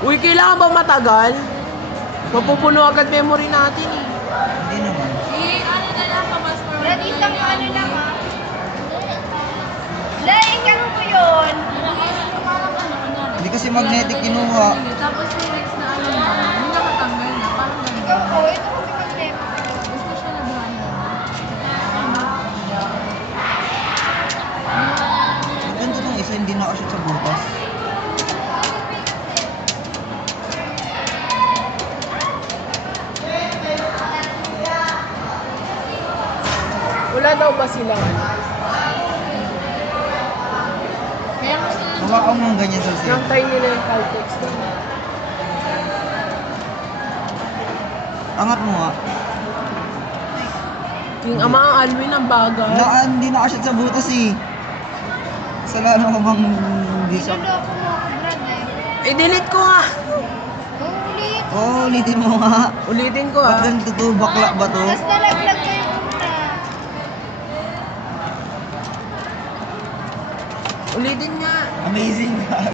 Uy, kailangan ba matagal? Mapupuno agad memory natin eh. Hindi naman. Ano na lang, pamas forward Brad, isang ano lang ha. Laing ano mo yun? Hindi kasi magnetic kinuha. Tapos yung next na ano na, hindi nakatanggal na. Parang ganun. Ikaw ko, ito kasi mag-step. Gusto siya na brand. Maganda tong isa, hindi nakashoot sa butas. Wala daw ba sila? Kaya ko sila Hawakan mo ang ganyan sa Nang set. try nila yung Caltex doon. Angat mo nga. Yung ama ang Alwin ang bagal. Hindi nakashoot sa butas eh. Kasalanan ko bang hindi siya... Niloloko mo ako, Brad eh. I-delete ko nga. Ulit. Oo, ulitin mo nga. Ulitin ko Ba't ah. ganito to? Bakla ba to? Tapos nalaglag kayo una. Ulitin nga. Amazing.